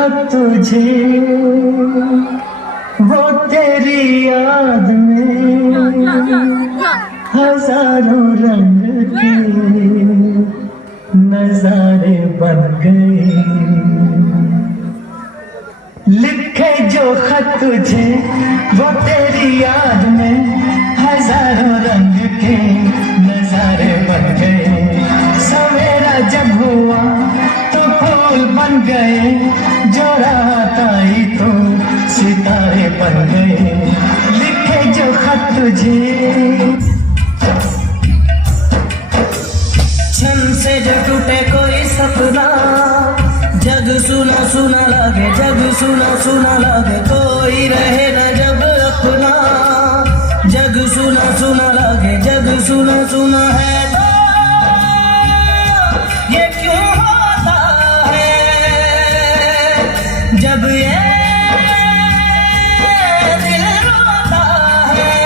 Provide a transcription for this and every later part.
खत तुझे वो तेरी याद में हजारों रंग के नजारे बन गए। लिखे जो खत तुझे वो तेरी याद में हजारों रंग के नजारे बन गए। सवेरा जब हुआ तो फूल बन गए, जो रात आई तो सितारे बन गए। लिखे जो खत तुझे छन से जो टूटे कोई सपना, जग सुना सुना लगे, जग सुना सुना लगे, कोई रहे न जब अपना। जग सुना सुना लगे, जग सुना सुना है तो ये क्यों होता है जब ये दिल रोता है।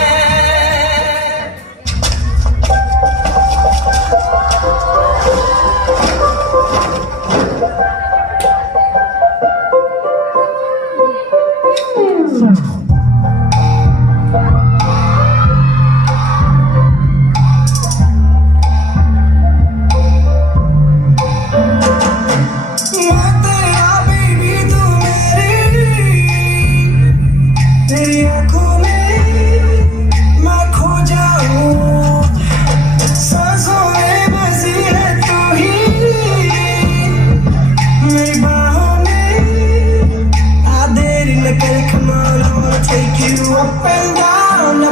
Take you up and down,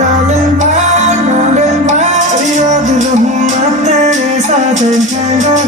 round and round, round and round. याद रहूं मैं तेरे साथ जगह।